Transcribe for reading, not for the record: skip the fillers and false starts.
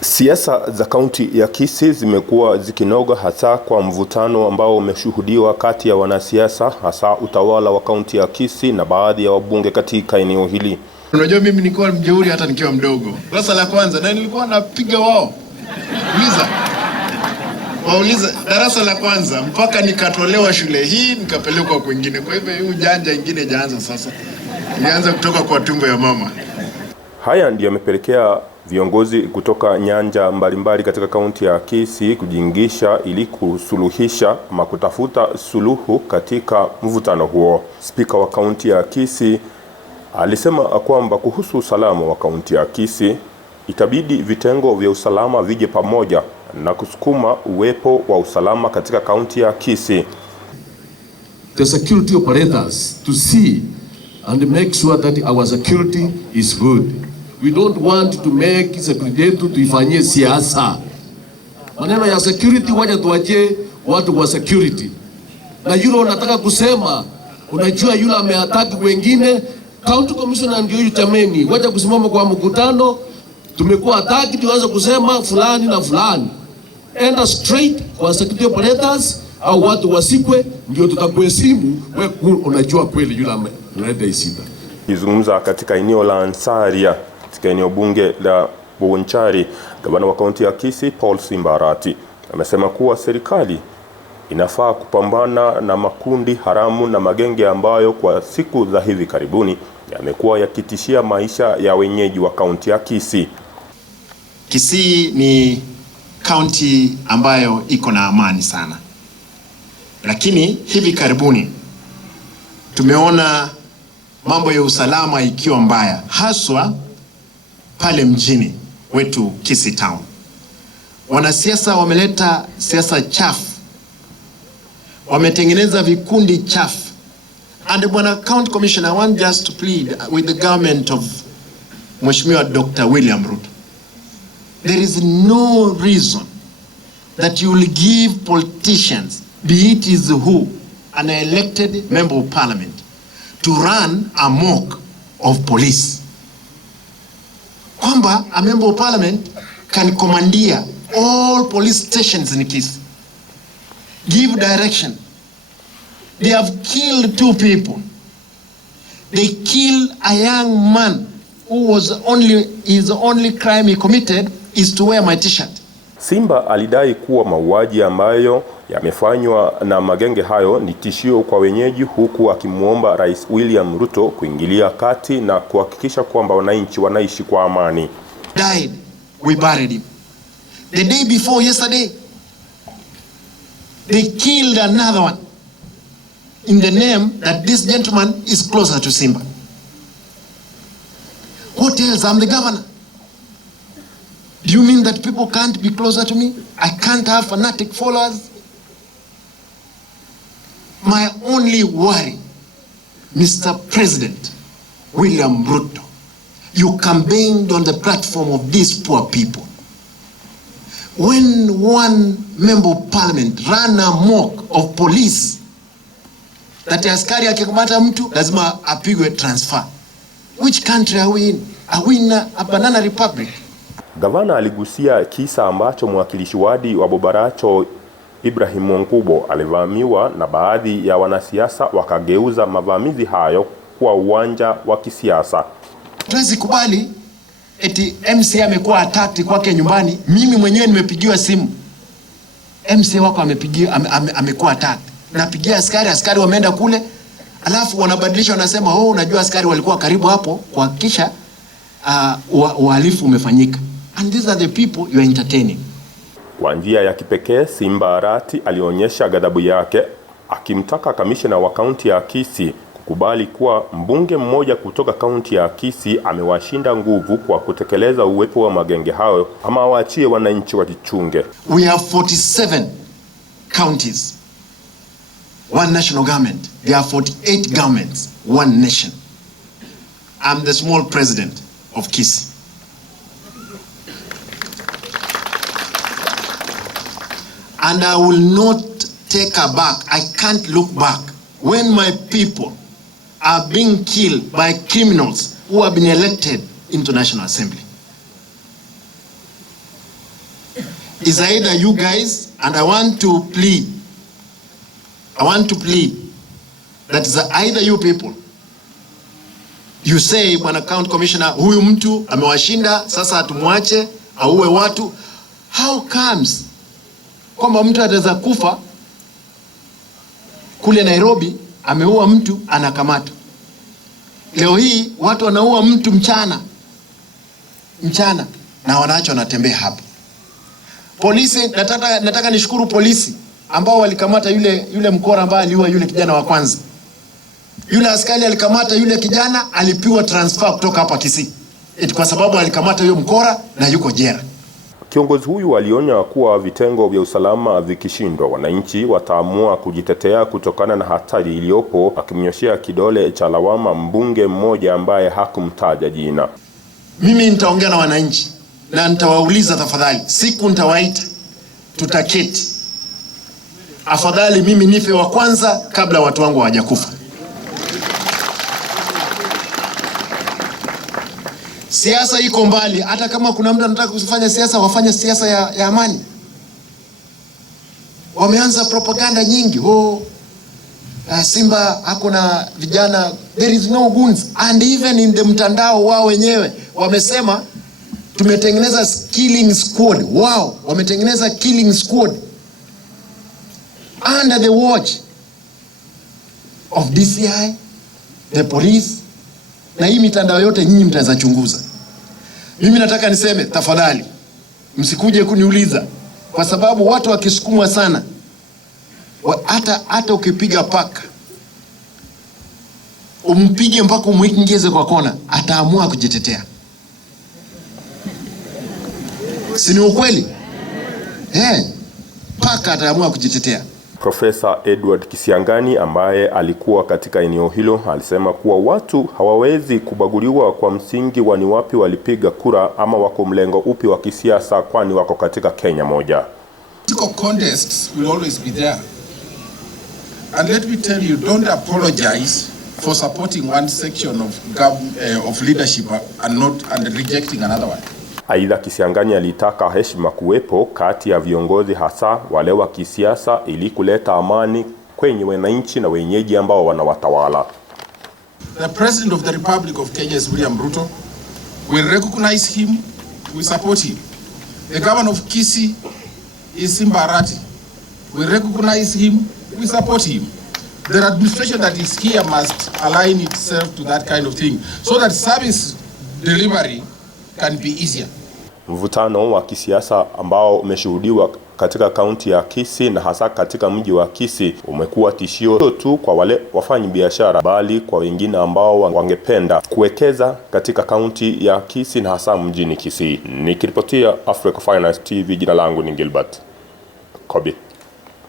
Siasa za kaunti ya Kisii zimekuwa zikinoga hasa kwa mvutano ambao umeshuhudiwa kati ya wanasiasa, hasa utawala wa kaunti ya Kisii na baadhi ya wabunge katika eneo hili. Unajua mimi nilikuwa mjeuri hata nikiwa mdogo. Darasa la kwanza na nilikuwa napiga wao. Wauliza darasa la kwanza mpaka nikatolewa shule hii nikapelekwa kwingine. Kwa hivyo huu janja ingine jaanza sasa. Ilianza kutoka kwa tumbo ya mama. Haya ndiyo yamepelekea viongozi kutoka nyanja mbalimbali katika kaunti ya Kisii kujiingisha ili kusuluhisha ama kutafuta suluhu katika mvutano huo. Spika wa kaunti ya Kisii alisema kwamba kuhusu usalama wa kaunti ya Kisii itabidi vitengo vya usalama vije pamoja na kusukuma uwepo wa usalama katika kaunti ya Kisii. The security operators to see and make sure that our security is good. We don't want to make security yetu tuifanyie siasa. Maneno ya security wacha tuachie watu wa security. Na yule unataka kusema, unajua yule ameataki wengine, county commissioner ndio yutameni. Wacha kusimama kwa mkutano, tumekuwa ataki tuanze kusema fulani na fulani. Enda straight kwa security operators au watu wasikwe ndio tutakuheshimu wewe unajua kweli yule ameleta isida. Kizungumza katika eneo la Ansaria katika eneo bunge la Bonchari, gavana wa kaunti ya Kisii Supporters-Simba amesema kuwa serikali inafaa kupambana na makundi haramu na magenge ambayo kwa siku za hivi karibuni yamekuwa yakitishia maisha ya wenyeji wa kaunti ya Kisii. Kisii ni kaunti ambayo iko na amani sana. Lakini hivi karibuni tumeona mambo ya usalama ikiwa mbaya, haswa pale mjini wetu Kisii town. Wanasiasa wameleta siasa chafu, wametengeneza vikundi chafu. And bwana county commissioner, I want just to plead with the government of Mheshimiwa Dr. William Ruto. There is no reason that you will give politicians, be it is who, an elected member of parliament, to run amok of police. Kwamba a member of parliament can commandeer all police stations in Kisii, give direction. They have killed 2 people. They killed a young man who was his only crime he committed is to wear my t-shirt. Simba alidai kuwa mauaji ambayo yamefanywa na magenge hayo ni tishio kwa wenyeji, huku akimuomba Rais William Ruto kuingilia kati na kuhakikisha kwamba wananchi wanaishi kwa amani. Died, we buried him. The day before yesterday, they killed another one in the name that this gentleman is closer to Simba. What else? I'm the governor. Do you mean that people can't be closer to me? I can't have fanatic followers? My only worry, Mr. President William Ruto, you campaigned on the platform of these poor people. When one member of parliament ran amok of police, that askari akikamata mtu lazima apigwe transfer. Which country are we in? Are we in a banana republic? Gavana aligusia kisa ambacho mwakilishi wadi wa Bobaracho Ibrahim Monkubo alivamiwa na baadhi ya wanasiasa wakageuza mavamizi hayo kuwa uwanja wa kisiasa. Tuwezi kubali eti MC amekuwa attacked kwake nyumbani. Mimi mwenyewe nimepigiwa simu, MC wako amekuwa attacked. Napigia askari wameenda kule, alafu wanabadilisha wanasema unajua askari walikuwa karibu hapo kuhakikisha uhalifu umefanyika. And these are the people you are entertaining. Kwa njia ya kipekee, Simba alionyesha ghadhabu yake akimtaka kamishna wa kaunti ya Kisii kukubali kuwa mbunge mmoja kutoka kaunti ya Kisii amewashinda nguvu kwa kutekeleza uwepo wa magenge hayo, ama waachie wananchi wajichunge. We have 47 counties, one national government. There are 48 governments, one nation. I'm the small president of KISII. And I will not take her back. I can't look back. When my people are being killed by criminals who have been elected into National Assembly, is either you guys, and I want to plead that is either you people, you say, Bwana County Commissioner, huyu mtu amewashinda, sasa atumwache auwe watu. How comes kwamba mtu ataweza kufa kule Nairobi, ameua mtu, anakamatwa? Leo hii watu wanaua mtu mchana na wanaacho wanatembea hapo. Polisi, nataka nishukuru polisi ambao walikamata yule mkora ambaye aliua yule kijana wa kwanza. Yule askari alikamata yule kijana, alipiwa transfer kutoka hapa KISII. Kwa sababu alikamata yule mkora na yuko jela. Kiongozi huyu alionya kuwa vitengo vya usalama vikishindwa, wananchi wataamua kujitetea kutokana na hatari iliyopo, akimnyoshea kidole cha lawama mbunge mmoja ambaye hakumtaja jina. Mimi nitaongea na wananchi na nitawauliza, tafadhali, siku nitawaita, tutaketi. Afadhali mimi nife wa kwanza kabla watu wangu hawajakufa. Siasa iko mbali. Hata kama kuna mtu anataka kufanya siasa, wafanye siasa ya amani. Wameanza propaganda nyingi. Simba hakuna vijana, there is no guns. And even in the mtandao wao wenyewe wamesema tumetengeneza killing squad. Wow, wametengeneza killing squad under the watch of DCI, the police. Na hii mitandao yote nyinyi mtaweza chunguza. Mimi nataka niseme, tafadhali msikuje kuniuliza, kwa sababu watu wakisukumwa sana, hata ukipiga paka umpige mpaka umwingize kwa kona, ataamua kujitetea. Si ni ukweli? Paka ataamua kujitetea. Profesa Edward Kisiangani ambaye alikuwa katika eneo hilo alisema kuwa watu hawawezi kubaguliwa kwa msingi wa ni wapi walipiga kura ama wako mlengo upi wa kisiasa, kwani wako katika Kenya moja. Political contests will always be there. And let me tell you, don't apologize for supporting one section of leadership and rejecting another one. Aidha, Kisiangani alitaka heshima kuwepo kati ya viongozi, hasa wale wa kisiasa, ili kuleta amani kwenye wananchi na wenyeji ambao wanawatawala. The President of the Republic of Kenya is William Ruto. We recognize him, we support him. The Governor of KISII is Simba. We recognize him, we support him. The administration that is here must align itself to that kind of thing, so that service delivery can be easier. Mvutano wa kisiasa ambao umeshuhudiwa katika kaunti ya KISII na hasa katika mji wa KISII umekuwa tishio tu kwa wale wafanyi biashara, bali kwa wengine ambao wangependa kuwekeza katika kaunti ya KISII na hasa mjini KISII. Nikiripotia Africa Finance TV, jina langu ni Gilbert Kobi.